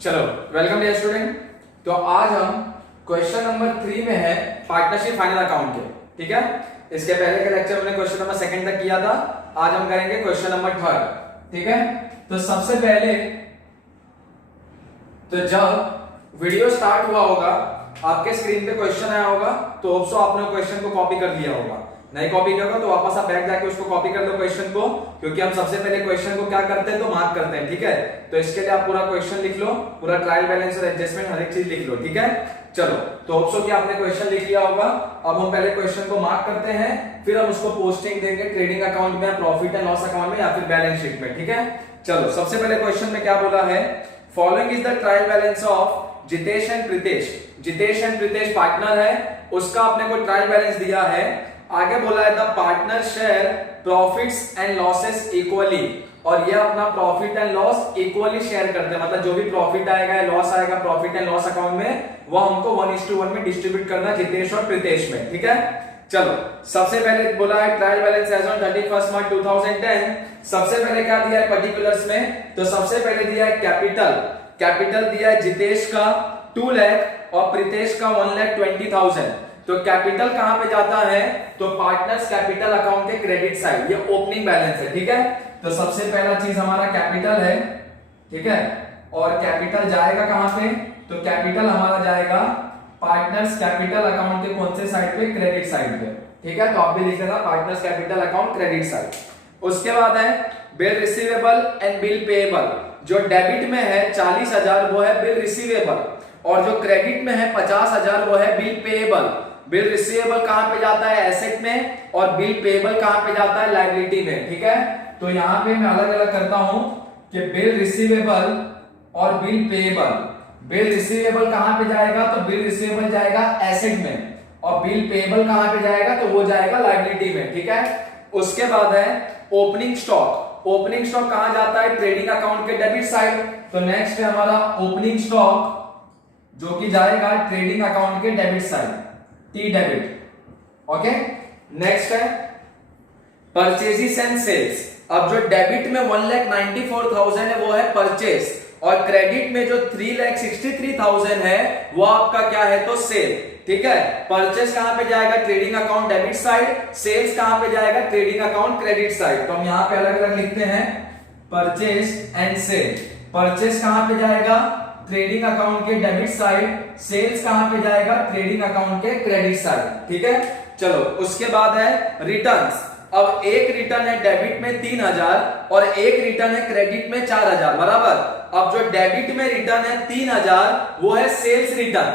चलो welcome dear student. तो आज हम क्वेश्चन नंबर 3 में है पार्टनरशिप फाइनल अकाउंट के। ठीक है, इसके पहले के लेक्चर में क्वेश्चन नंबर 2 तक किया था। आज हम करेंगे क्वेश्चन नंबर 3। ठीक है, तो सबसे पहले तो जब वीडियो स्टार्ट हुआ होगा आपके स्क्रीन पे क्वेश्चन आया होगा, तो होप सो आपने क्वेश्चन को कॉपी कर लिया होगा। नहीं कॉपी किया होगा तो वापस आप बैक जाके उसको कॉपी कर दो क्वेश्चन को, क्योंकि हम सबसे पहले क्वेश्चन को क्या करते हैं तो मार्क करते हैं। ठीक है, तो इसके लिए आप पूरा क्वेश्चन लिख लो, पूरा ट्रायल बैलेंस और एडजस्टमेंट हर एक चीज लिख लो। ठीक है, चलो तो होप सो कि आपने क्वेश्चन लिख लिया होगा। अब हम पहले क्वेश्चन को मार्क करते हैं, फिर हम उसको पोस्टिंग देंगे ट्रेडिंग अकाउंट में, प्रॉफिट एंड लॉस अकाउंट में या फिर बैलेंस शीट में। ठीक है, चलो सबसे पहले क्वेश्चन में क्या बोला है, following is the trial balance of Jitesh and Pritesh. Jitesh and Pritesh partner है, उसका अपने को ट्रायल बैलेंस दिया है। आगे बोला है the partner share profits and losses equally, और ये अपना profit and loss equally share करते हैं। मतलब जो भी प्रॉफिट आएगा या लॉस आएगा प्रॉफिट एंड लॉस अकाउंट में, वो हमको 1:1 में डिस्ट्रीब्यूट करना जितेश और प्रीतेश में। ठीक है, चलो सबसे पहले बोला है trial balance as on 31 March 2010। सबसे पहले क्या दिया है पर्टिकुलर्स में, तो सबसे पहले दिया है कैपिटल दिया है जितेश का 2 लाख और प्रीतेश का 1,20,000। तो कैपिटल कहां पे जाता है, तो पार्टनर्स कैपिटल अकाउंट के क्रेडिट साइड, ये ओपनिंग बैलेंस है। ठीक है, तो सबसे पहला चीज हमारा कैपिटल है। ठीक है, और कैपिटल जाएगा कहां पे, तो कैपिटल हमारा जाएगा पार्टनर्स कैपिटल अकाउंट के कौन से साइड पे, क्रेडिट साइड पे। ठीक है, तो आप भी लिख लेना partners capital account credit side. उसके बाद है bill receivable and bill payable. जो डेबिट में है 40,000 वो है बिल रिसीवेबल, और जो क्रेडिट में है 50,000 वो है बिल पेएबल। बिल रिसीवेबल कहां पे जाता है, एसेट में, और बिल पेएबल कहां पे जाता है, लायबिलिटी में। ठीक है, तो यहां पे मैं अलग अलग करता हूं कि बिल रिसीवेबल और बिल पेएबल। बिल रिसीवेबल कहां पे जाएगा, तो बिल रिसीवेबल जाएगा एसेट में, और बिल पेएबल कहां पे जाएगा, तो वो जाएगा लायबिलिटी में। ठीक है, उसके बाद है ओपनिंग स्टॉक। ओपनिंग स्टॉक कहां जाता है, ट्रेडिंग अकाउंट के डेबिट साइड। तो नेक्स्ट है हमारा ओपनिंग स्टॉक, जो कि जाएगा ट्रेडिंग अकाउंट के debit side, T debit. Okay, next है परचेजेस एंड सेल्स। अब जो डेबिट में 1,94,000 है वो है परचेज, और क्रेडिट में जो 3,63,000 है वो आपका क्या है, तो सेल। ठीक है, परचेज कहां पे जाएगा, trading account debit side, sales कहां पे जाएगा, ट्रेडिंग अकाउंट क्रेडिट साइड। तो हम यहां पे अलग अलग लिखते हैं परचेज एंड सेल। परचेज कहां पे जाएगा, ट्रेडिंग अकाउंट के डेबिट साइड, सेल्स कहां पे जाएगा, ट्रेडिंग अकाउंट के क्रेडिट साइड। ठीक है, चलो उसके बाद है रिटर्न्स। अब एक रिटर्न है डेबिट में 3,000 और एक रिटर्न है क्रेडिट में 4,000 बराबर। अब जो डेबिट में रिटर्न है 3,000 वो है सेल्स रिटर्न,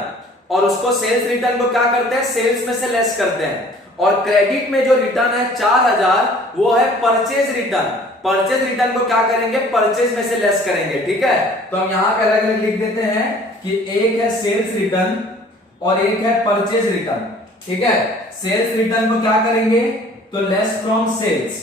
और उसको सेल्स रिटर्न को क्या करते हैं, सेल्स में से लेस करते हैं। और क्रेडिट में जो रिटर्न है 4,000 वो है परचेज रिटर्न। परचेज रिटर्न को क्या करेंगे, परचेज में से लेस करेंगे। ठीक है, तो हम यहां पे अलग अलग लिख देते हैं कि एक है सेल्स रिटर्न और एक है परचेज रिटर्न। ठीक है, सेल्स रिटर्न को क्या करेंगे, तो लेस फ्रॉम सेल्स।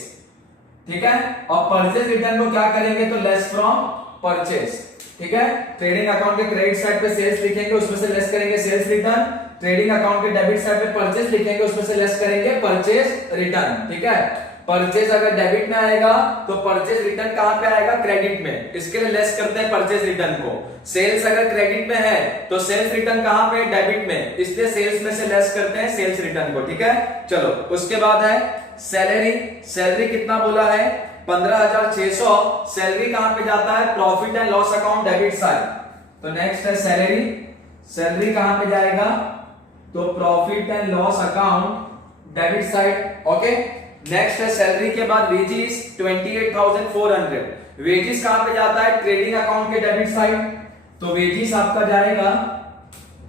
ठीक है, और परचेज रिटर्न को क्या करेंगे, तो लेस फ्रॉम परचेज। ठीक है, ट्रेडिंग अकाउंट के क्रेडिट साइड पे सेल्स लिखेंगे, उसमें से लेस करेंगे सेल्स रिटर्न। ट्रेडिंग अकाउंट के डेबिट साइड पे परचेज लिखेंगे, उसमें से लेस करेंगे परचेज रिटर्न। ठीक है, परचेज अगर डेबिट में आएगा तो परचेज रिटर्न कहां पे आएगा, क्रेडिट में, इसके लिए लेस करते हैं परचेज रिटर्न को। सेल्स अगर क्रेडिट में है तो सेल्स रिटर्न कहां पे, डेबिट में, इसलिए सेल्स में से लेस करते हैं सेल्स रिटर्न को। ठीक है, चलो उसके बाद है सैलरी। सैलरी कितना बोला है, 15,600। सैलरी कहां पे जाता है, profit and loss account debit side. तो नेक्स्ट है सैलरी। सैलरी कहां पे जाएगा, तो profit and loss account debit side. Okay, next है सैलरी के बाद वेजेस 28,400। वेजेस कहां पे जाता है, ट्रेडिंग अकाउंट के डेबिट साइड। तो वेजेस आपका जाएगा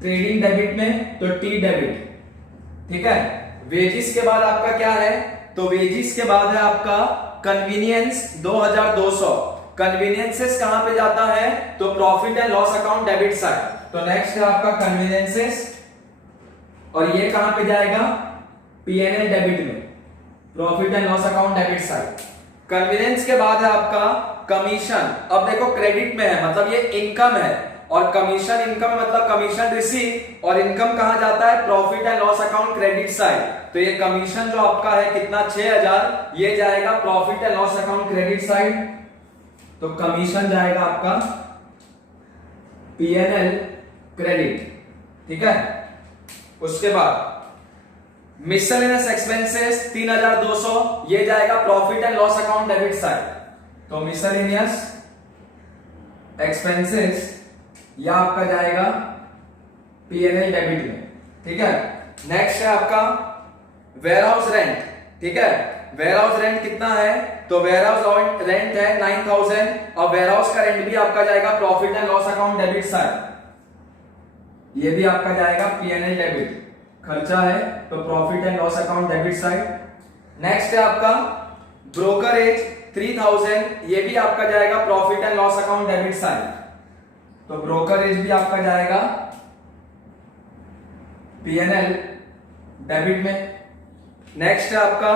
ट्रेडिंग डेबिट में, तो टी डेबिट। ठीक है, वेजेस के बाद आपका क्या है, तो वेजेस के बाद है आपका कन्वीनियंस 2,200। कन्वीनियंसेस कहां पे जाता है, तो profit and loss account debit side. तो नेक्स्ट है आपका कन्वीनियंसेस, और ये कहां पे जाएगा, पीएनएल डेबिट में, profit and loss account debit side. Convenience के बाद है आपका कमीशन। अब देखो क्रेडिट में है, मतलब ये इनकम है, और कमीशन इनकम मतलब कमीशन रिसीव, और इनकम कहां जाता है, profit and loss account credit side. तो ये कमीशन जो आपका है कितना, 6,000, ये जाएगा profit and loss account credit side. तो कमीशन जाएगा आपका P&L क्रेडिट, ठीक है। उसके बाद मिसलेनियस एक्सपेंसेस 3200, ये जाएगा profit and loss account debit side. तो मिसलेनियस एक्सपेंसेस यह आपका जाएगा P&L डेबिट में, ठीक है। नेक्स्ट है आपका वेयर हाउस रेंट, ठीक है। वेयर हाउस रेंट कितना है, तो वेयर हाउस रेंट है 9000 और वेयर हाउस का रेंट भी आपका जाएगा profit and loss account debit side. ये भी आपका जाएगा P&L डेबिट, खर्चा है तो profit and loss account debit side. Next है आपका ब्रोकरेज 3000, ये भी आपका जाएगा profit and loss account debit side. तो ब्रोकरेज भी आपका जाएगा P&L डेबिट में। नेक्स्ट है आपका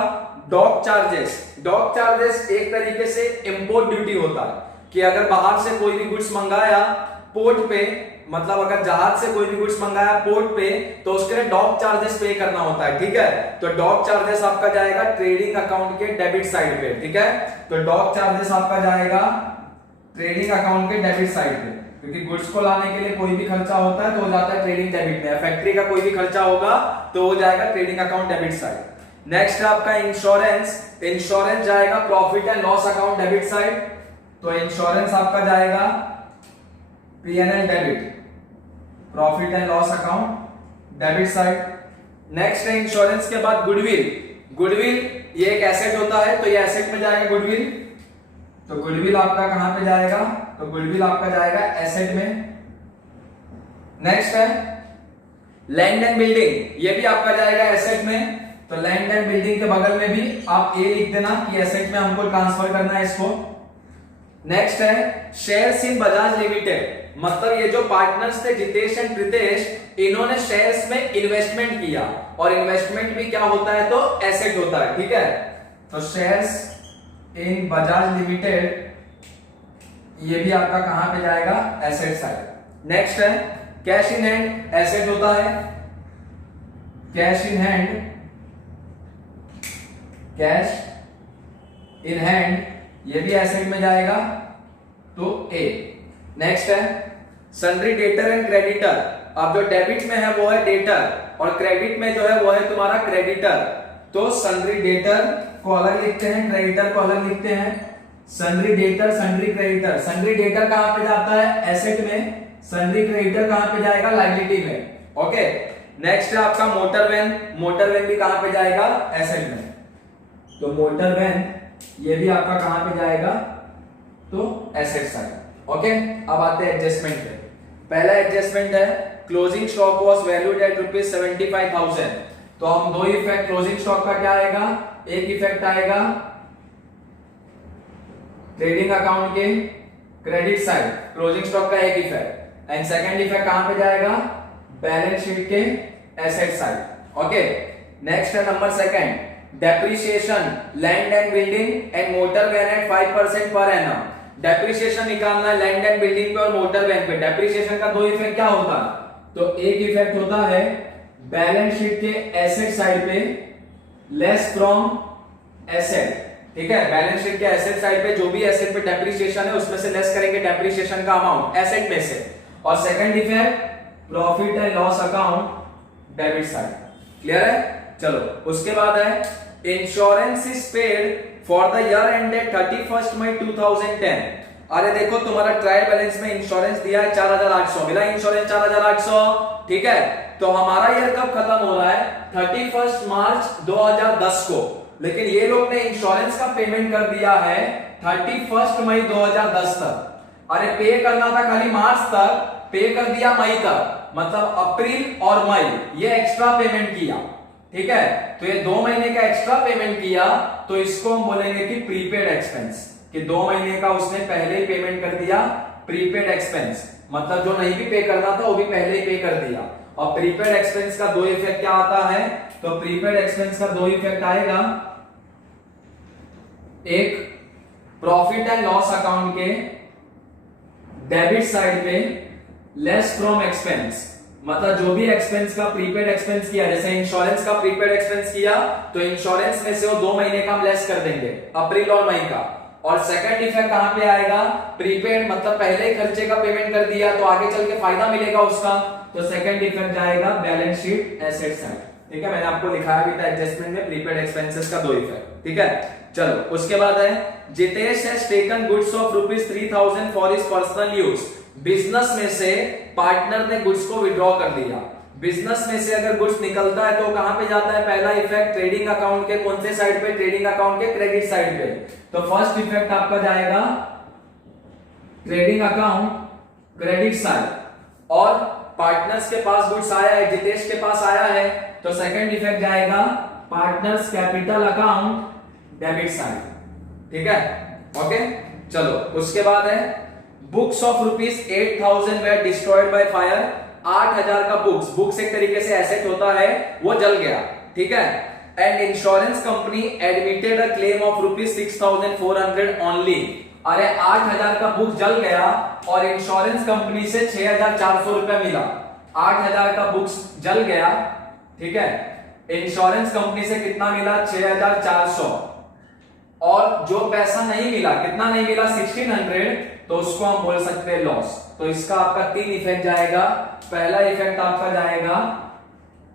डॉक चार्जेस। डॉक चार्जेस एक तरीके से इंपोर्ट ड्यूटी होता है कि अगर बाहर से कोई भी गुड्स मंगाया पोर्ट पे, मतलब अगर जहाज से कोई भी गुड्स मंगाया पोर्ट पे, तो उसके लिए डॉक चार्जेस पे करना होता है, ठीक है। तो डॉक चार्जेस आपका जाएगा ट्रेडिंग अकाउंट के डेबिट साइड पे, ठीक है। तो डॉक चार्जेस आपका जाएगा ट्रेडिंग अकाउंट के डेबिट साइड पे, क्योंकि गुड्स को लाने के लिए कोई भी खर्चा होता है तो हो जाता है ट्रेडिंग डेबिट में। फैक्ट्री का कोई भी खर्चा होगा तो हो जाएगा trading account debit side. Next है आपका इंश्योरेंस। इंश्योरेंस जाएगा profit and loss account debit side. तो इंश्योरेंस आपका जाएगा P&L debit, profit and loss account debit side. Next है इंश्योरेंस के बाद गुडविल। गुडविल ये एक एसेट होता है, तो ये एसेट में जाएगा गुडविल। तो गुडविल आपका कहां पे जाएगा, तो गुडविल आपका जाएगा एसेट में। नेक्स्ट है लैंड एंड बिल्डिंग, ये भी आपका जाएगा एसेट में। तो लैंड एंड बिल्डिंग के बगल में भी आप ए लिख देना कि एसेट में हमको ट्रांसफर करना है इसको। नेक्स्ट है शेयर्स इन बजाज लिमिटेड, मतलब ये जो पार्टनर्स थे जितेश एंड प्रितेश, इन्होंने शेयर्स में इन्वेस्टमेंट किया, और इन्वेस्टमेंट भी क्या होता है, तो एसेट होता है, ठीक है। तो शेयर्स इन बजाज लिमिटेड ये भी आपका कहां पे जाएगा, एसेट साइड। नेक्स्ट है कैश इन हैंड, एसेट होता है। Cash in hand, cash in hand ये भी एसेट में जाएगा, तो ए। नेक्स्ट है सन्ड्री डेटर एंड क्रेडिटर। अब जो डेबिट में है वो है डेटर, और क्रेडिट में जो है वो है तुम्हारा क्रेडिटर। तो सन्ड्री डेटर को अलग लिखते हैं, क्रेडिटर को अलग लिखते हैं। Sundry debtor, sundry creditor. Sundry debtor कहां पे जाता है, एसेट में। सन्ड्री क्रेडिटर कहां पे जाएगा, लायबिलिटी में। ओके। नेक्स्ट है आपका मोटर वैन। मोटर वैन भी कहां पे जाएगा, एसेट में। तो मोटर वैन ये भी आपका कहां पे जाएगा, तो एसेट साइड। ओके। अब आते हैं एडजस्टमेंट पे। पहला एडजस्टमेंट है closing stock was valued at ₹75,000। तो हम दो इफेक्ट, क्लोजिंग स्टॉक का क्या आएगा, एक इफेक्ट आएगा ट्रेडिंग अकाउंट के क्रेडिट साइड, क्लोजिंग स्टॉक का एक इफेक्ट, एंड सेकंड इफेक्ट कहां पे जाएगा, बैलेंस शीट के एसेट साइड। ओके। नेक्स्ट है number second depreciation, land and building and motor van at 5% पर एनम। डेप्रिसिएशन निकालना है लैंड एंड बिल्डिंग पे और मोटर वैन पे। डेप्रिसिएशन का दो इफेक्ट क्या होता है, तो एक इफेक्ट होता है बैलेंस शीट के एसेट साइड पे लेस फ्रॉम एसेट, ठीक है। बैलेंस शीट के एसेट साइड पे जो भी एसेट पे डेप्रिसिएशन है उसमें से लेस करेंगे डेप्रिसिएशन का अमाउंट एसेट में से। और second effect profit and loss account debit side. Clear है। चलो उसके बाद है insurance is paid for the year ended 31 मई 2010। अरे देखो तुम्हारा ट्रायल बैलेंस में इंश्योरेंस दिया है 4800, मिला इंश्योरेंस 4800, ठीक है। तो हमारा ईयर कब खत्म हो रहा है, 31 मार्च 2010 को, लेकिन ये लोग ने इंश्योरेंस का पेमेंट कर दिया है 31 मई 2010 तक। अरे पे करना था खाली मार्च तक, पे कर दिया मई तक, मतलब अप्रैल और मई ये एक्स्ट्रा पेमेंट किया, ठीक है। तो ये 2 महीने का एक्स्ट्रा पेमेंट किया, तो इसको हम बोलेंगे कि प्रीपेड एक्सपेंस, कि 2 महीने का उसने पहले ही पेमेंट कर दिया, प्रीपेड एक्सपेंस, मतलब जो नहीं भी पे करना था वो भी पहले ही पे कर दिया। और प्रीपेड एक्सपेंस का दो इफेक्ट क्या आता है, तो प्रीपेड एक्सपेंस का दो इफेक्ट आएगा, एक प्रॉफिट एंड लॉस अकाउंट के डेबिट साइड पे लेस फ्रॉम एक्सपेंस, मतलब जो भी एक्सपेंस का प्रीपेड एक्सपेंस किया, जैसे इंश्योरेंस का प्रीपेड एक्सपेंस किया तो इंश्योरेंस में से वो 2 महीने का हम लेस कर देंगे, अप्रैल और मई का। और सेकंड इफेक्ट कहां पे आएगा, प्रीपेड, मतलब पहले ही खर्चे का पेमेंट कर दिया तो आगे चल के फायदा मिलेगा उसका, तो सेकंड इफेक्ट जाएगा बैलेंस शीट एसेट साइड। ठीक है, मैंने आपको लिखाया भी था एडजस्टमेंट में प्रीपेड एक्सपेंसेस का 2 इफेक्ट। ठीक है, चलो उसके बाद है Jitesh has taken goods of ₹3000 for his personal use. Business में से पार्टनर ने गुड्स को विड्रॉ कर लिया। बिजनेस में से अगर गुड्स निकलता है तो कहां पे जाता है, पहला इफेक्ट ट्रेडिंग अकाउंट के कौन से साइड पे, ट्रेडिंग अकाउंट के क्रेडिट साइड पे। तो फर्स्ट इफेक्ट आपका जाएगा ट्रेडिंग अकाउंट क्रेडिट साइड, और पार्टनर्स के पास गुड्स आया है, जितेश के पास आया है, तो सेकंड इफेक्ट जाएगा partners capital account debit side. ठीक है, ओके। चलो उसके बाद है books of ₹8000 were destroyed by fire. 8000 का बुक्स एक तरीके से एसेट होता है, वो जल गया। ठीक है, and insurance company admitted a claim of ₹6400 only. अरे 8000 का बुक जल गया और इंश्योरेंस कंपनी से 6400 रुपए मिला। 8000 का बुक्स जल गया, ठीक है, इंश्योरेंस कंपनी से कितना मिला, 6400, और जो पैसा नहीं मिला, कितना नहीं मिला, 1600, तो उसको हम बोल सकते हैं लॉस। तो इसका आपका 3 इफेक्ट जाएगा। पहला इफेक्ट आपका जाएगा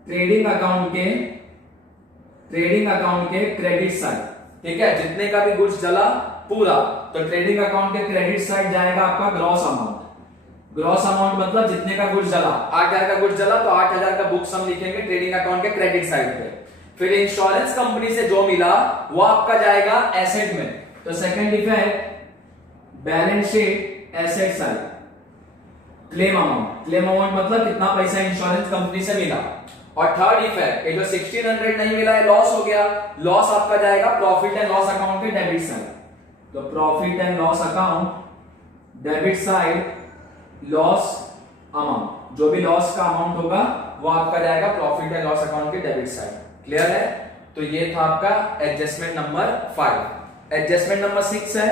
ट्रेडिंग अकाउंट के क्रेडिट साइड। ठीक है, जितने का भी गुड्स जला पूरा, तो ट्रेडिंग अकाउंट के क्रेडिट साइड जाएगा आपका ग्रॉस अमाउंट। ग्रॉस अमाउंट मतलब जितने का गुड्स जला, 8000 का गुड्स जला तो 8000 का बुक्स हम लिखेंगे ट्रेडिंग अकाउंट के क्रेडिट साइड पे। फिर इंश्योरेंस कंपनी से जो मिला वो आपका जाएगा एसेट में। तो second effect balance sheet asset side claim amount मतलब कितना पैसा इंश्योरेंस कंपनी से मिला। और थर्ड इफेक्ट ये जो 1600 नहीं मिला है, लॉस हो गया, लॉस आपका जाएगा प्रॉफिट एंड लॉस अकाउंट के डेबिट साइड। तो profit and loss account debit side loss amount, जो भी लॉस का अमाउंट होगा वो आपका जाएगा प्रॉफिट एंड लॉस अकाउंट के डेबिट साइड। क्लियर है? तो ये था आपका एडजस्टमेंट नंबर 5। एडजस्टमेंट नंबर 6 है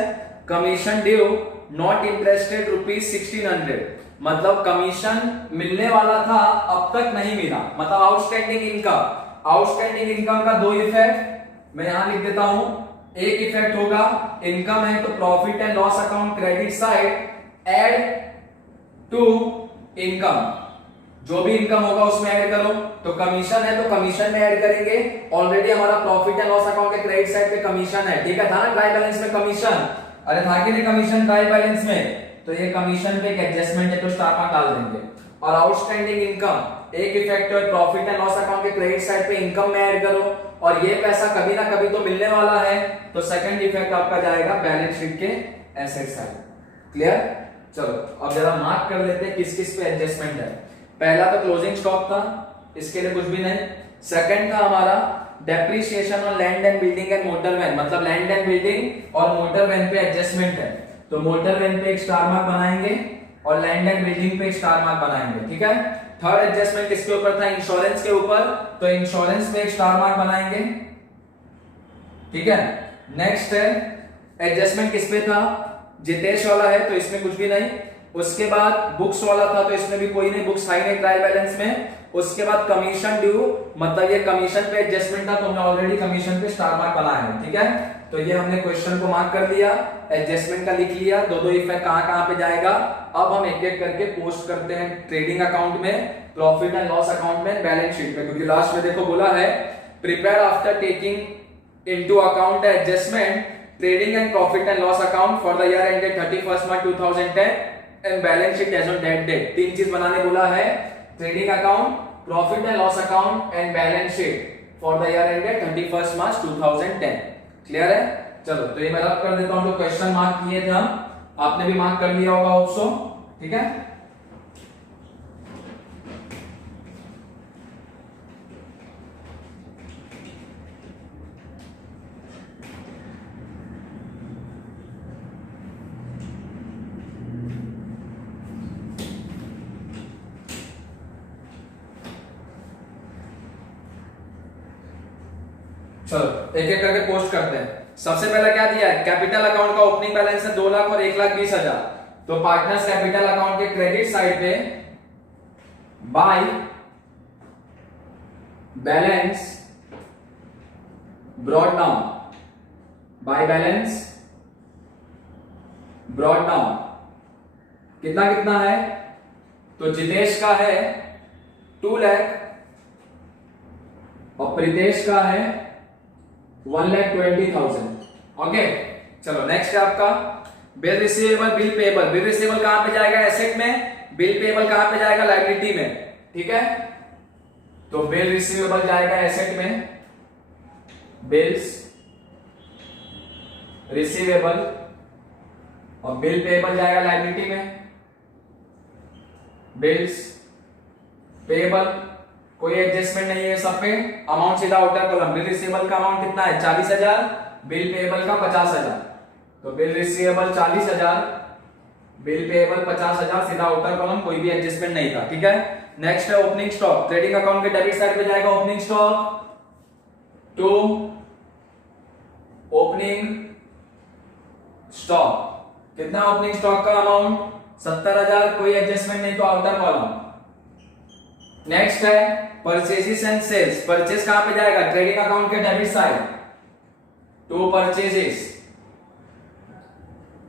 कमीशन ड्यू नॉट इंटरेस्टेड ₹1600, मतलब कमीशन मिलने वाला था अब तक नहीं मिला, मतलब आउटस्टैंडिंग इनकम। आउटस्टैंडिंग इनकम का 2 इफेक्ट मैं यहां लिख देता हूं। एक इफेक्ट होगा इनकम है तो profit and loss account credit side add to income, जो भी इनकम होगा उसमें ऐड करो। तो कमीशन है तो कमीशन में ऐड करेंगे, ऑलरेडी हमारा प्रॉफिट एंड लॉस अकाउंट के क्रेडिट साइड पे कमीशन है। ठीक है, था ना ट्राई बैलेंस में कमीशन, अरे था कि नहीं कमीशन ट्राई बैलेंस में, तो ये कमीशन पे एक एडजस्टमेंट है तो स्टार मार्क डाल देंगे। और आउटस्टैंडिंग इनकम एक इफेक्ट है प्रॉफिट एंड लॉस अकाउंट के क्रेडिट साइड पे इनकम में ऐड करो, और ये पैसा कभी ना कभी तो मिलने वाला है, तो सेकंड इफेक्ट आपका जाएगा बैलेंस शीट के एसेट साइड। क्लियर? चलो अब जरा मार्क कर लेते हैं किस किस पे एडजस्टमेंट है। पहला तो क्लोजिंग स्टॉक था, इसके लिए कुछ भी नहीं। सेकंड था हमारा depreciation on land and building and motor van, मतलब लैंड एंड बिल्डिंग और मोटर वैन पे एडजस्टमेंट है, तो मोटर वैन पे एक स्टार मार्क बनाएंगे और लैंड एंड बिल्डिंग पे एक स्टार मार्क बनाएंगे। ठीक है, थर्ड एडजस्टमेंट किसके ऊपर था, इंश्योरेंस के ऊपर, तो इंश्योरेंस पे एक स्टार मार्क बनाएंगे। ठीक है, नेक्स्ट है एडजस्टमेंट किस पे था, जितेश वाला है तो इसमें कुछ भी नहीं। उसके बाद बुक्स वाला था तो इसमें भी कोई नहीं, बुक्स है नहीं ट्रायल बैलेंस में। उसके बाद कमीशन ड्यू, मतलब ये कमीशन पे एडजस्टमेंट था तो हमने ऑलरेडी कमीशन पे स्टार मार्क बनाया है। ठीक है, तो ये हमने क्वेश्चन को मार्क कर दिया, एडजस्टमेंट का लिख लिया, दो इफेक्ट कहां कहां पे जाएगा। अब हम एक एक करके पोस्ट करते हैं ट्रेडिंग अकाउंट में, प्रॉफिट एंड लॉस अकाउंट में, बैलेंस शीट में, क्योंकि लास्ट में देखो बोला है prepare after taking into account adjustment trading and profit and loss account for the year ended 31 March 2010 and balance sheet as on that date. 3 चीज बनाने बोला है, trading account, profit and loss account and balance sheet for the year ended 31 March 2010। Clear है? चलो तो ये मैं रब कर देता हूं, जो क्वेश्चन मार्क किए थे हम, आपने भी मार्क कर लिया होगा ऑप्शो। ठीक है, चलो एक एक करके पोस्ट करते हैं। सबसे पहले क्या दिया है, कैपिटल अकाउंट का ओपनिंग बैलेंस है 2 लाख और 1,20,000, तो पार्टनर्स कैपिटल अकाउंट के क्रेडिट साइड पे by balance brought down, by balance brought down. कितना कितना है? तो जितेश का है 2 लाख और प्रीतेश का है 1,20,000। ओके, चलो नेक्स्ट है आपका bill receivable bill payable. Bill receivable कहां पे जाएगा? एसेट में। बिल पेएबल कहां पे जाएगा? लायबिलिटी में। ठीक है, तो बिल रिसीवेबल जाएगा एसेट में, बिल्स रिसीवेबल, और बिल पेएबल जाएगा लायबिलिटी में, बिल्स पेएबल। कोई एडजस्टमेंट नहीं है सब पे। अमाउंट सीधा आउटर कॉलम। बिल रिसीवेबल का अमाउंट कितना है? 40,000। बिल पेएबल का 50,000। तो बिल रिसीवेबल 40,000, बिल पेएबल 50,000, सीधा आउटर कॉलम, कोई भी एडजस्टमेंट नहीं था। ठीक है, नेक्स्ट है ओपनिंग स्टॉक। ट्रेडिंग अकाउंट के डेबिट साइड पे जाएगा opening stock to opening stock. कितना ओपनिंग स्टॉक का अमाउंट? 70,000, कोई एडजस्टमेंट नहीं तो आउटर कॉलम। नेक्स्ट है परचेजेस एंड सेल्स। परचेज कहां पे जाएगा? ट्रेडिंग अकाउंट के debit side to purchases.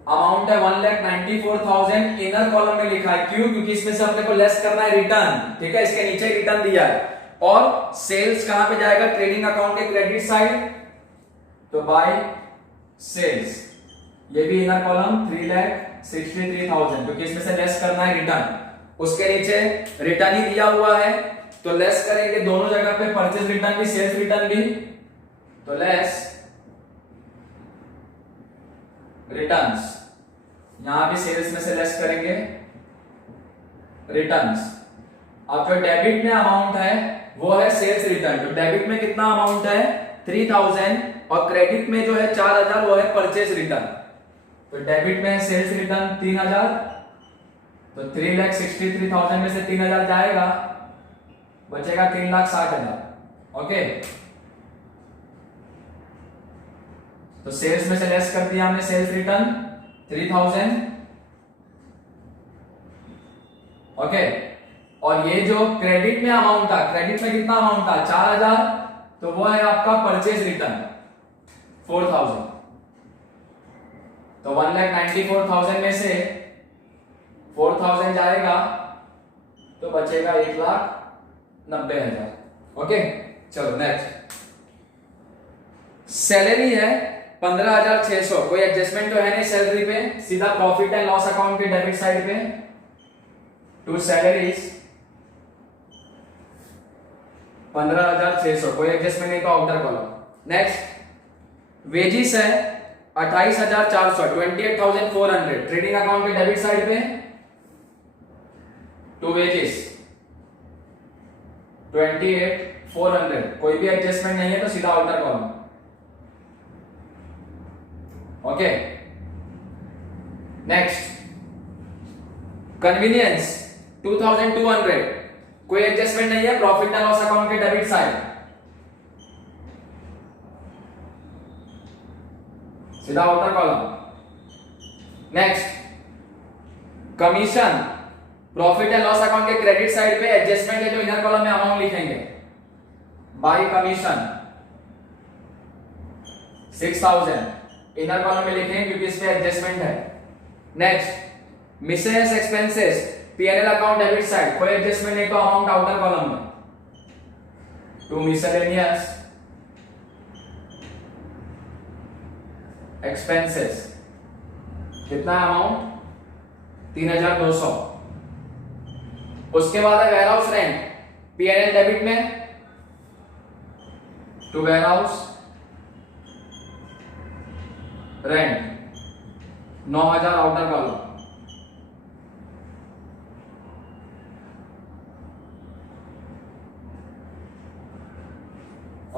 Amount है 1,94,000, इनर कॉलम में लिखा है। क्यों? क्योंकि इसमें से अपने को लेस करना है रिटर्न। ठीक है, इसके नीचे रिटर्न दिया है। और सेल्स कहां पे जाएगा? ट्रेडिंग अकाउंट के क्रेडिट साइड, तो बाय सेल्स। ये भी इनर कॉलम 3,63,000, क्योंकि इसमें से लेस करना है रिटर्न। उसके नीचे रिटर्न ही दिया हुआ है, तो लेस करेंगे दोनों जगह पे, परचेज रिटर्न भी सेल्स रिटर्न भी, तो लेस रिटर्न्स। यहां भी सेल्स में से लेस करेंगे रिटर्न्स। अब जो डेबिट में अमाउंट है वो है सेल्स रिटर्न। तो डेबिट में कितना अमाउंट है? 3,000, और क्रेडिट में जो है 4,000, वो है परचेज रिटर्न। तो डेबिट में सेल्स रिटर्न 3,000, तो 3,63,000 में से 3,000 जाएगा, बचेगा 3,60,000। ओके, तो सेल्स में से लेस कर दिया हमने सेल्स रिटर्न 3,000। ओके, और ये जो क्रेडिट में अमाउंट था, क्रेडिट में कितना अमाउंट था? 4,000, तो वो है आपका परचेज रिटर्न 4,000। तो 1,94,000 में से 4,000 जाएगा, तो बचेगा 1,90,000। ओके, चलो नेक्स्ट। सैलरी है 15,600, कोई एडजस्टमेंट तो है नहीं सैलरी पे, सीधा प्रॉफिट एंड लॉस अकाउंट के डेबिट साइड पे टू सैलरीज 15,600, कोई एडजस्टमेंट नहीं तो आउटर कॉलम। नेक्स्ट वेजिस है 28,400, 28,400, ट्रेडिंग अकाउंट के डेबिट साइड पे टू वेजेस 28,400, कोई भी एडजस्टमेंट नहीं है तो सीधा outer column. Okay, next convenience 2,200, कोई एडजस्टमेंट नहीं है, प्रॉफिट एंड लॉस अकाउंट के डेबिट साइड, सीधा outer column. Next commission, profit and loss account के क्रेडिट साइड पे एडजस्टमेंट है, जो इनर कॉलम में अमाउंट लिखेंगे बाय कमीशन 6,000, इनर कॉलम में लिखेंगे क्योंकि इस पे एडजस्टमेंट है। Next miscellaneous expenses, PNL account debit side, कोई एडजस्टमेंट नहीं तो अमाउंट आउटर कॉलम में टू मिसलेनियस एक्सपेंसेस, कितना अमाउंट? 3,200। उसके बाद है वेयरहाउस रेंट, पीएनएल डेबिट में to warehouse rent 9,000 outer column.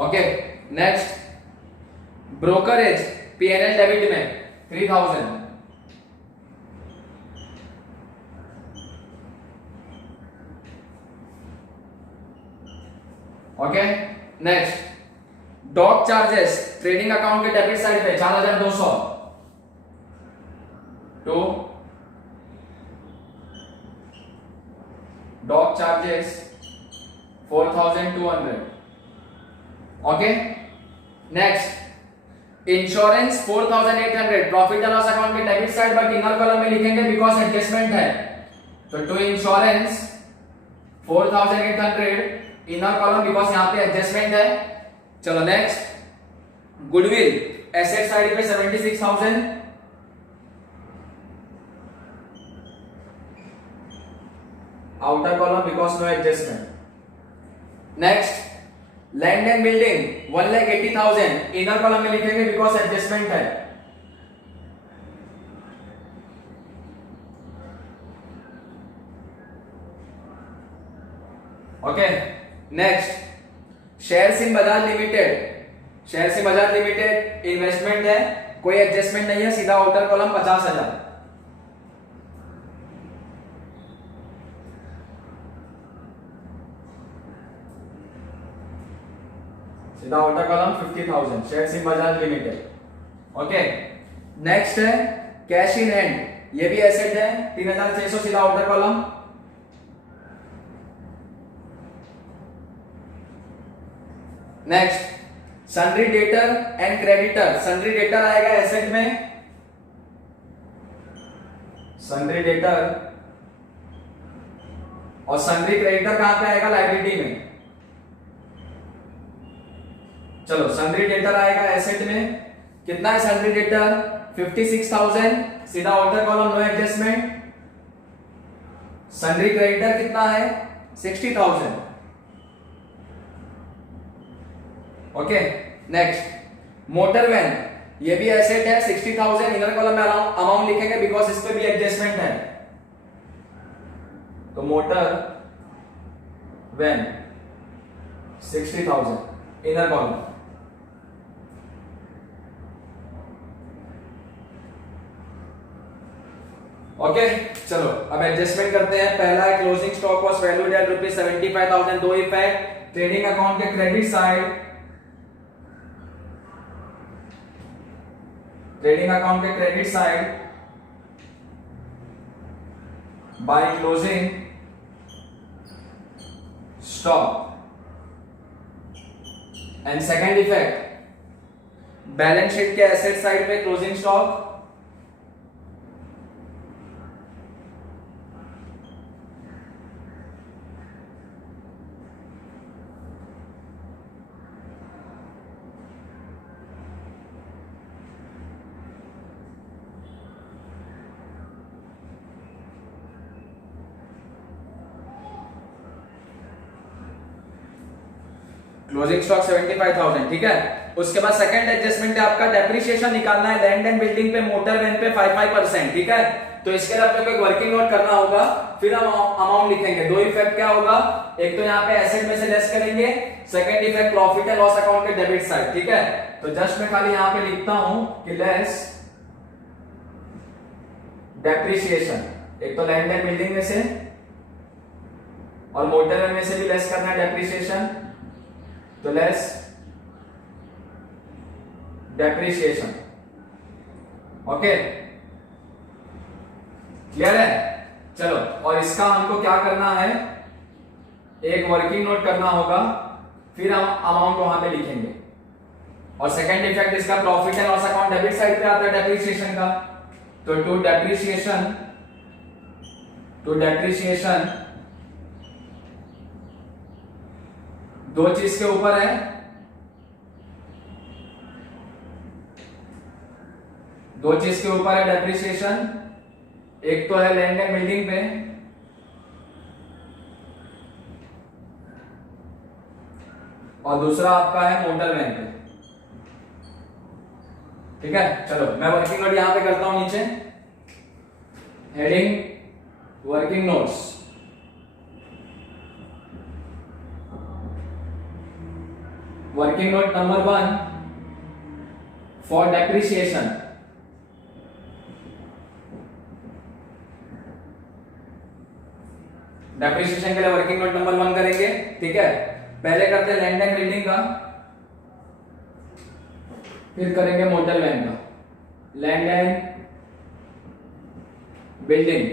Okay, next brokerage, PNL debit में 3,000। Okay, next dock charges, trading account के डेबिट साइड पे 4,200 to dock charges 4,200। Okay, next insurance 4800 profit and loss account के debit side but inner column में लिखेंगे because adjustment है। तो to insurance 4800 inner column because यहां पे एडजस्टमेंट है। चलो नेक्स्ट, गुडविल एसेट साइड पे 76,000, outer column because no adjustment. Next, land and building 1,80,000 inner column में लिखेंगे बिकॉज एडजस्टमेंट है। Okay next, shares in Bajaj limited, shares in Bajaj limited investment है, कोई एडजस्टमेंट नहीं है, सीधा आउटर कॉलम 50,000। सीधा outer column 50,000 shares in Bajaj limited. Okay next है कैश इन हैंड, ये भी एसेट है 3,600 सीधा outer column. Next, sundry debtor and creditor, sundry debtor आएगा एसेट में, सन्ड्री डेटर, और सन्ड्री क्रेडिटर कहां पे आएगा, लायबिलिटी में। चलो सन्ड्री डेटर आएगा एसेट में, कितना है सन्ड्री डेटर 56,000 सीधा outer column no adjustment. Sundry creditor कितना है 60,000। ओके नेक्स्ट, मोटर वैन, ये भी एसेट है 60,000 इनर कॉलम में अमाउंट लिखेंगे बिकॉज इस पे भी एडजस्टमेंट है। तो motor van 60,000 inner column. Okay चलो अब एडजस्टमेंट करते हैं। पहला है closing stock was valued at ₹75,000, दो इफेक्ट, ट्रेडिंग अकाउंट के क्रेडिट साइड, ट्रेडिंग अकाउंट के credit side by closing stock, and second effect balance sheet के एसेट साइड पे क्लोजिंग स्टॉक, क्लोजिंग स्टॉक 75,000 ठीक है। उसके बाद सेकंड एडजस्टमेंट है आपका डेप्रिसिएशन निकालना है लैंड एंड बिल्डिंग पे, मोटर वैन पे 5% ठीक है। तो इसके लिए आपको एक वर्किंग नोट करना होगा, फिर हम अमाउंट लिखेंगे। दो इफेक्ट क्या होगा, एक तो यहाँ पे एसेट में से लेस करेंगे, second effect profit and loss account के डेबिट साइड ठीक है। तो जस्ट मैं खाली यहाँ पे लिखता हूं कि लेस डेप्रिसिएशन, एक तो लैंड एंड बिल्डिंग में से और मोटर वैन में से भी लेस करना है डेप्रिसिएशन, तो लेस डेप्रिसिएशन। ओके क्लियर है। चलो और इसका हमको क्या करना है, एक वर्किंग नोट करना होगा, फिर हम अमाउंट वहां पे लिखेंगे। और सेकंड इफेक्ट इसका profit and loss account debit side पे आता है डेप्रिसिएशन का। तो टू डेप्रिसिएशन दो चीज के ऊपर है, दो चीज के ऊपर है डेप्रिसिएशन, एक तो है लैंड एंड बिल्डिंग पे और दूसरा आपका है मोटर वैन पे ठीक है। चलो मैं वर्किंग नोट यहां पे करता हूं नीचे, heading working notes, working note number 1 for depreciation. Depreciation के लिए वर्किंग नोट नंबर 1 करेंगे ठीक है। पहले करते हैं लैंड एंड बिल्डिंग का, फिर करेंगे मोटर वैन का। लैंड एंड बिल्डिंग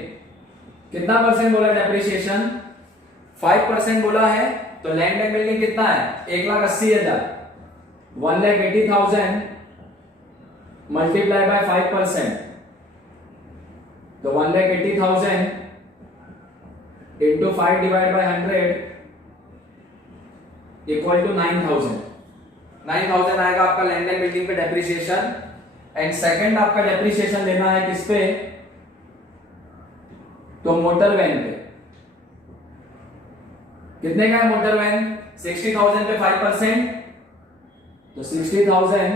कितना परसेंट बोला डेप्रिसिएशन, 5% बोला है। तो लैंड एंड बिल्डिंग कितना है 1,80,000, 1,80,000 मल्टीप्लाई बाय 5%, तो 1,80,000 into 5 divide by 100 equal to 9,000। 9,000 आएगा आपका लैंड एंड बिल्डिंग पे डेप्रिसिएशन। एंड सेकंड आपका डेप्रिसिएशन लेना है किस पे, तो मोटर वैन पे। कितने का है मोटर वैन, 60,000 पे 5%, तो 60,000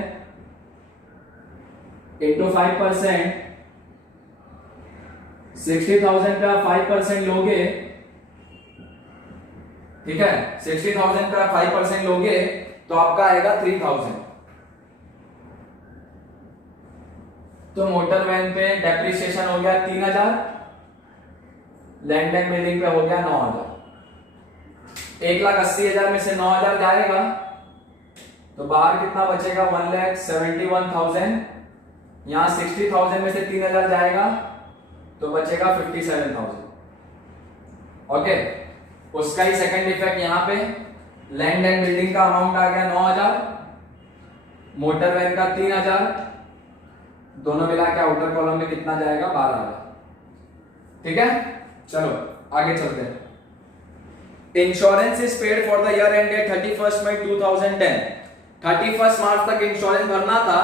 इंटू 5%, 60,000 पे आप 5% लोगे, ठीक है, 60,000 पे आप 5% लोगे तो आपका आएगा 3,000। तो मोटर वैन पे डेप्रिसिएशन हो गया 3,000, लैंड एंड बिल्डिंग पे हो गया 9,000। 1,80,000 में से 9,000 जाएगा तो बाहर कितना बचेगा, 1,71,000। यहां 60,000 में से 3,000 जाएगा तो बचेगा 57,000। ओके, उसका ही सेकंड इफेक्ट यहां पे, लैंड एंड बिल्डिंग का अमाउंट आ गया 9,000, मोटर वैन का 3,000, दोनों मिला के आउटर कॉलम में कितना जाएगा, 12,000। ठीक है, चलो आगे चलते हैं। Insurance is paid for the year ended 31 मई 2010। 31 मार्च तक इंश्योरेंस भरना था,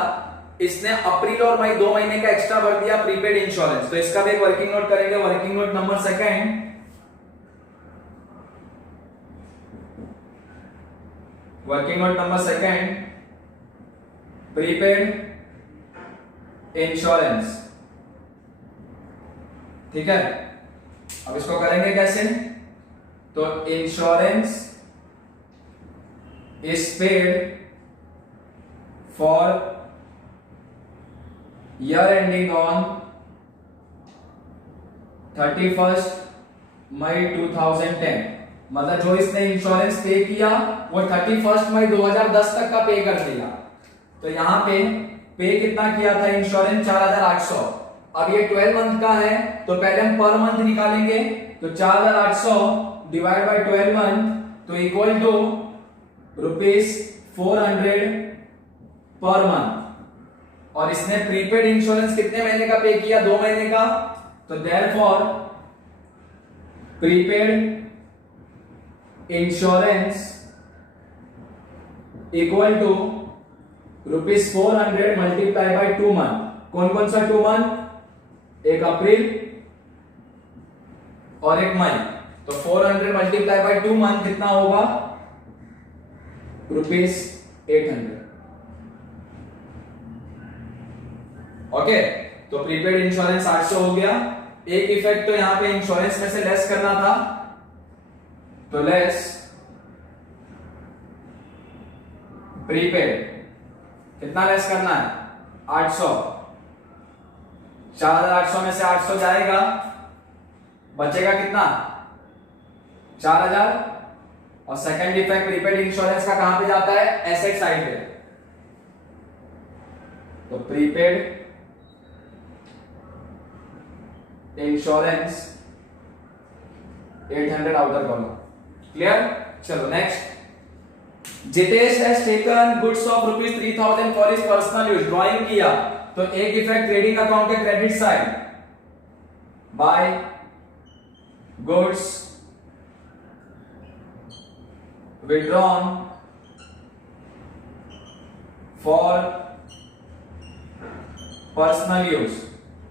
इसने अप्रैल और मई 2 महीने का एक्स्ट्रा भर दिया प्रीपेड इंश्योरेंस। तो इसका भी एक वर्किंग नोट करेंगे। Working note number second, working note number second, prepaid insurance. ठीक है, अब इसको करेंगे कैसे, तो insurance is paid for year ending on 31 मई 2010। मतलब जो इसने इंश्योरेंस पे किया वो 31 मई 2010 तक का पे कर दिया। तो यहां पे कितना किया था इंश्योरेंस, 4,800। अब ये 12 मंथ का है तो पहले हम पर मंथ निकालेंगे, तो 4,800 डिवाइड बाय 12 मंथ तो इक्वल टू ₹400 पर मंथ। और इसने प्रीपेड इंश्योरेंस कितने महीने का पे किया, 2 महीने का, तो therefore prepaid insurance equal to ₹400 multiply by 2 month. कौन कौन सा 2 मंथ, एक अप्रैल और एक मई। तो 400 मल्टीप्लाई बाय 2 मंथ कितना होगा, ₹800। ओके, तो प्रीपेड इंश्योरेंस 800 हो गया। एक इफेक्ट तो यहां पे इंश्योरेंस में से लेस करना था, तो लेस प्रीपेड, कितना लेस करना है, 800। 4,800 में से 800 जाएगा, बचेगा कितना, 4,000। और सेकंड इफेक्ट प्रीपेड इंश्योरेंस का कहां पे जाता है, एसेट साइड पे। तो prepaid insurance 800 outer column. Clear, चलो next. Jitesh has taken goods of ₹3,000 for his personal use. Drawing किया तो एक इफेक्ट ट्रेडिंग अकाउंट के credit side, by goods withdrawn for personal use.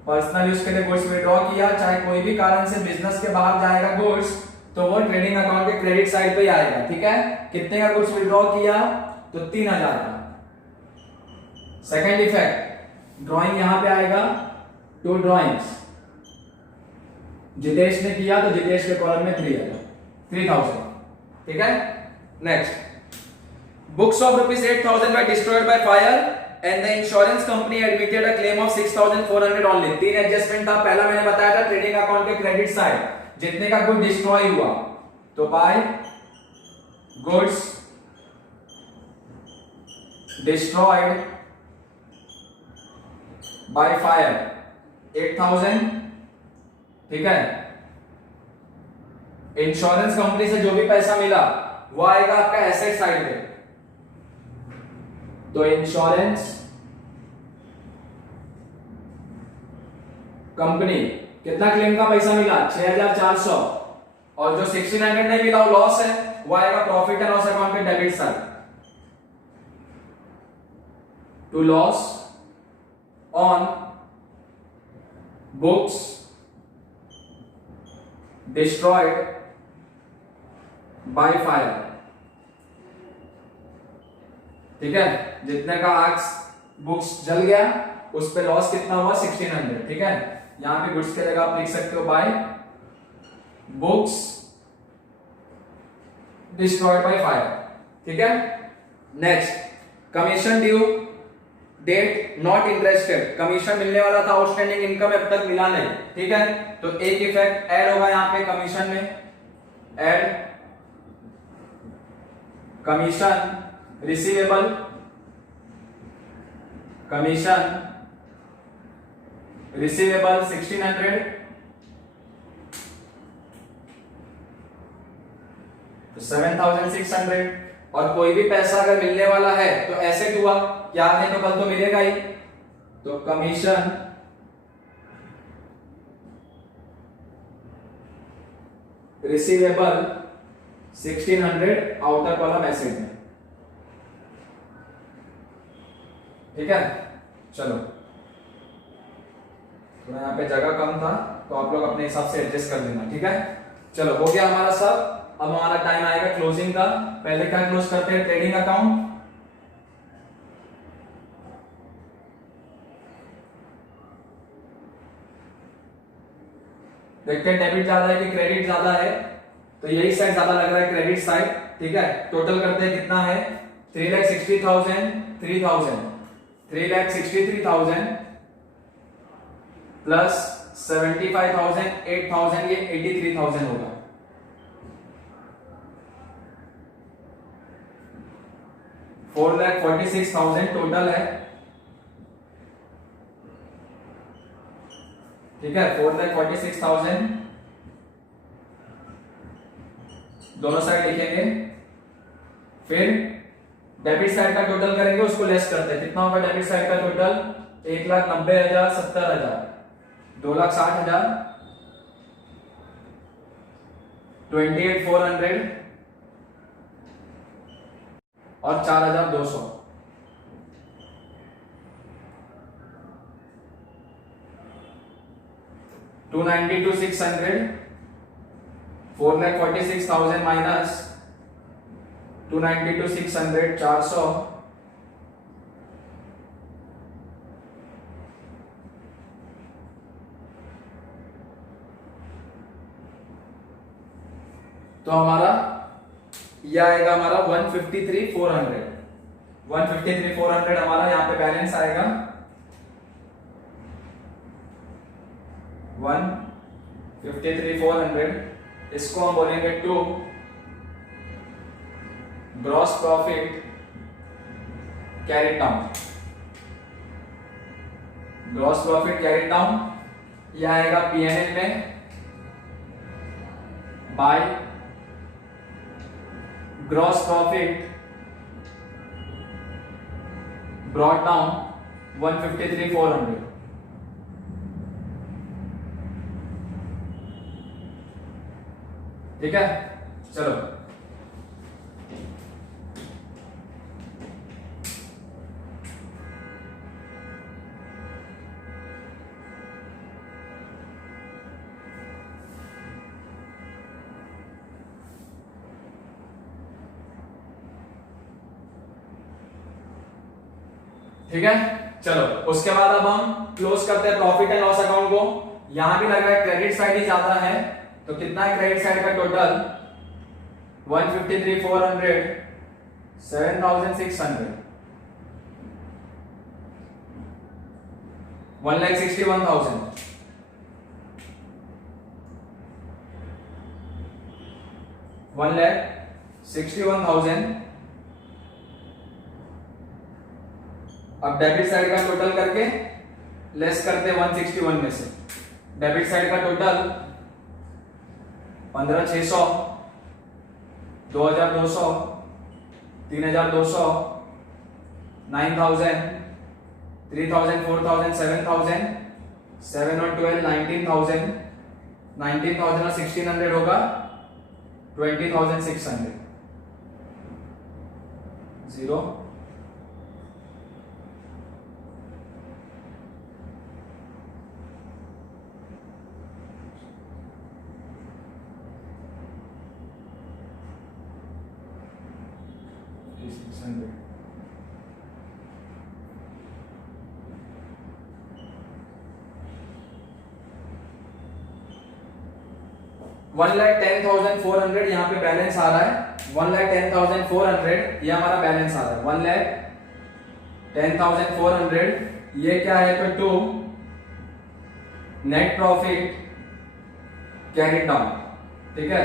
Personal use के लिए गुड्स विड्रॉ किया, चाहे कोई भी कारण से बिजनेस के बाहर जाएगा गुड्स, तो वो ट्रेडिंग अकाउंट के क्रेडिट साइड पे ही आएगा। ठीक है, कितने का गुड्स विड्रॉ किया, तो 3,000 का। सेकंड इफेक्ट ड्राइंग यहां पे आएगा, 2 ड्राइंग्स जितेश ने किया तो जितेश के कॉलम में 3,000। ठीक है, next, books of ₹8,000 were destroyed by fire and the insurance company admitted a claim of 6,400 only। 3 adjustment था। पहला मैंने बताया था ट्रेडिंग अकाउंट के क्रेडिट साइड, जितने का गुड डिस्ट्रॉय हुआ, तो by goods destroyed by fire 8,000। ठीक है, इंश्योरेंस कंपनी से जो भी पैसा मिला वो आएगा आपका एसेट साइड पे। तो इंश्योरेंस कंपनी कितना क्लेम का पैसा मिला 6400, और जो 1600 नहीं मिला वो लॉस है, वो आएगा प्रॉफिट एंड लॉस अकाउंट पे debit side. To loss on books destroyed by fire. ठीक है, जितने का आग बुक्स जल गया उस पे लॉस कितना हुआ 1600। ठीक है, यहां पे गुड्स की जगह आप लिख सकते हो by books destroyed by fire. ठीक है, next commission due date not interested, commission मिलने वाला था, आउटस्टैंडिंग इनकम अब तक मिला नहीं। ठीक है, तो एक इफेक्ट ऐड होगा यहां पे कमीशन में, add commission receivable, commission receivable 1600, तो 7600। और कोई भी पैसा अगर मिलने वाला है तो एसेट हुआ, क्या है तो कल तो मिलेगा ही, तो commission receivable 1600 outer column asset में। ठीक है, चलो थोड़ा यहाँ पे जगह कम था तो आप लोग अपने हिसाब से एडजस्ट कर देना। ठीक है, चलो हो गया हमारा सब। अब हमारा टाइम आएगा क्लोजिंग का। पहले क्या क्लोज करते हैं, ट्रेडिंग अकाउंट। देखते हैं डेबिट ज्यादा है कि क्रेडिट ज्यादा है, तो यही साइड ज्यादा लग रहा है, क्रेडिट साइड। ठीक है, टोटल करते हैं कितना है 3,60,000 3,000 3,63,000 प्लस 75,000 8,000, ये 83,000 होगा। $4,46,000 टोटल है। ठीक है, 4,46,000 दोनों साइड लिखेंगे। फिर डेबिट साइड का टोटल करेंगे, उसको लेस करते हैं। कितना होगा डेबिट साइड का टोटल, 1,90,000 70,000 2,60,000 28,400 और 4,200। $292,600 4,46,000 माइनस 292,600 400 तो हमारा यह आएगा हमारा 153,400 153,400 हमारा यहाँ पे बैलेंस आएगा 153,400। इसको हम बोलेंगे to gross profit carry down. Gross profit carry down यह आएगा पीएनएल में by gross profit brought down 153,400। ठीक है, चलो ठीक है, चलो उसके बाद अब हम क्लोज करते हैं प्रॉफिट एंड लॉस अकाउंट को। यहां भी लग रहा है क्रेडिट साइड ही ज्यादा है, तो कितना है क्रेडिट साइड का टोटल 153,400 7,600 1,61,000 1,61,000। अब डेबिट साइड का टोटल करके लेस करते 161 में से। डेबिट साइड का टोटल 15,600 2,200 3,200 9,000 3,000 4,000 7,000 7 और 12 19,000, 19,000 और 1600 होगा 20,600, 0 600. 1,10,400 यहाँ पे बैलेंस आ रहा है, 1,10,400 ये हमारा बैलेंस आ रहा है, 1,10,400 ये क्या है तो 2 नेट प्रॉफिट कैरी डाउन, ठीक है।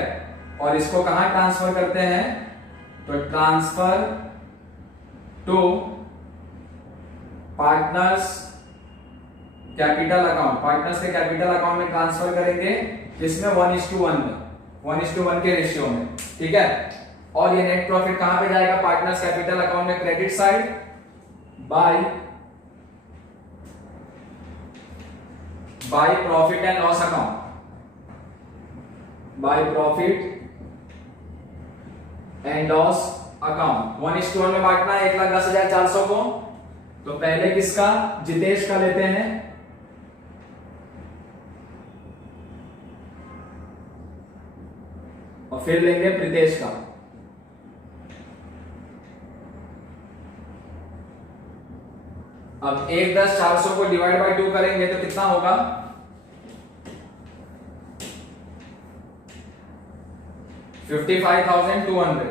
और इसको कहां ट्रांसफर करते हैं तो transfer to partners capital account, partners के कैपिटल अकाउंट में ट्रांसफर करेंगे, जिसमें 1:1 में 1:1 के रेशियो में, ठीक है। और ये नेट प्रॉफिट कहां पे जाएगा पार्टनर्स कैपिटल अकाउंट में credit side by profit and loss account, by profit and loss account. 1:1 में बांटना है 1,10,400 को, तो पहले किसका जितेश का लेते हैं, और फिर लेंगे प्रीतेश का। अब 1,10,400 को डिवाइड बाय 2 करेंगे तो कितना होगा 55,200,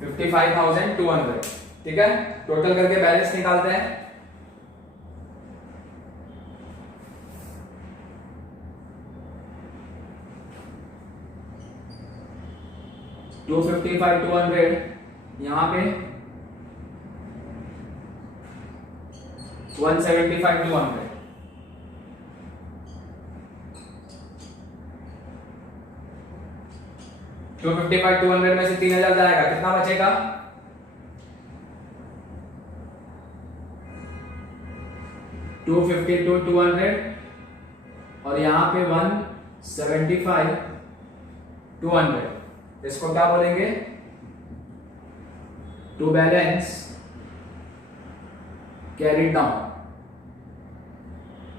55,200, ठीक है। टोटल करके बैलेंस निकालते हैं। टू 55,200 यहां पे 175,200, 255,200 में से 3,000 जाएगा, कितना बचेगा 252,200 और यहां पे 175,200। इसको क्या बोलेंगे टू बैलेंस कैरी डाउन।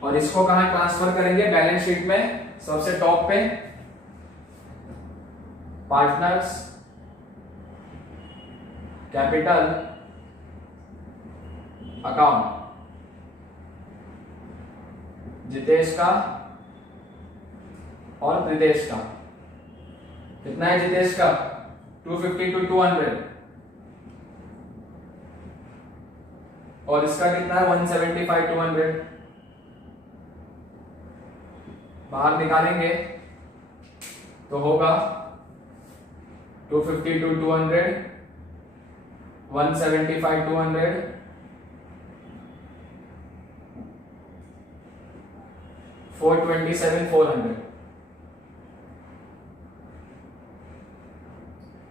और इसको कहां ट्रांसफर करेंगे बैलेंस शीट में, सबसे टॉप पे पार्टनर्स कैपिटल अकाउंट, जितेश का और प्रीतेश का। कितना है जितेश का 252,200 और इसका कितना है 175,200। बाहर निकालेंगे तो होगा 252,200 175,200 427,400,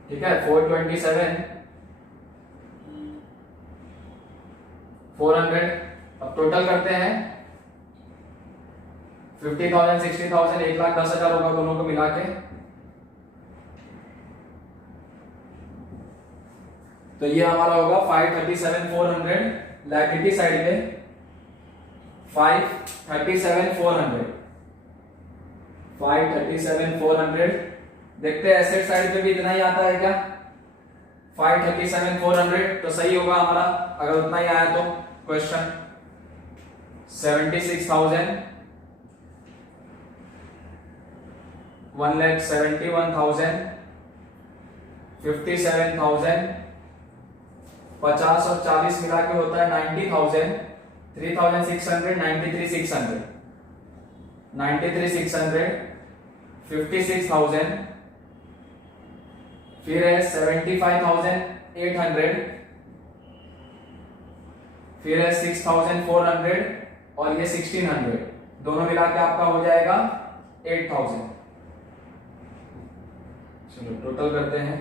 ठीक है। 427,400। अब टोटल करते हैं 50,000 60,000 1,10,000 होगा दोनों को मिला के। तो ये हमारा होगा 537,400 लायबिलिटी साइड पे 537,400 537,400। देखते हैं एसेट साइड पे भी इतना ही आता है क्या 537,400 तो सही होगा हमारा, अगर उतना ही आया तो क्वेश्चन। 76,000 1,71,000 57,000 50 और 40 मिला के होता है 90,000 3,600 93,600 93,600 56,000 फिर है 75,800 फिर है 6,400 और ये 1,600 दोनों मिला के आपका हो जाएगा 8,000। चलो टोटल करते हैं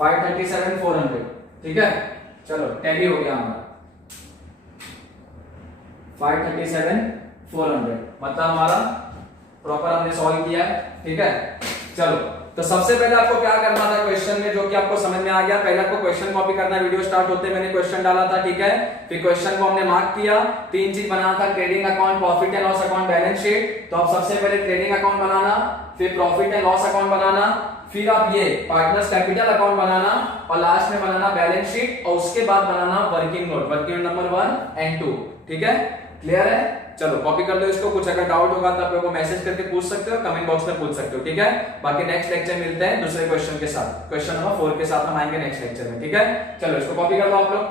537,400, ठीक है। चलो टैली हो गया हमारा 537,400, मतलब हमारा प्रॉपर हमने सॉल्व किया है, ठीक है। चलो तो सबसे पहले आपको क्या करना था क्वेश्चन में, जो कि आपको समझ में आ गया। पहले आपको क्वेश्चन कॉपी करना है, वीडियो स्टार्ट होते मैंने क्वेश्चन डाला था, ठीक है। फिर क्वेश्चन को हमने मार्क किया, 3 चीज बनाना था, trading account, profit and loss account, balance sheet. तो आप सबसे पहले ट्रेडिंग अकाउंट बनाना, फिर प्रॉफिट एंड लॉस अकाउंट बनाना, फिर आप ये पार्टनर्स कैपिटल अकाउंट बनाना, और लास्ट में बनाना बैलेंस शीट, और उसके बाद बनाना working note, working note number 1 and 2, ठीक है। क्लियर है? चलो कॉपी कर लो इसको। कुछ अगर डाउट होगा तो आप लोगों को मैसेज करके पूछ सकते हो, कमेंट बॉक्स में पूछ सकते हो, ठीक है। बाकी नेक्स्ट लेक्चर मिलते हैं दूसरे क्वेश्चन के साथ, क्वेश्चन नंबर 4 के साथ हम आएंगे नेक्स्ट लेक्चर में, ठीक है। चलो इसको कॉपी कर लो आप लोग।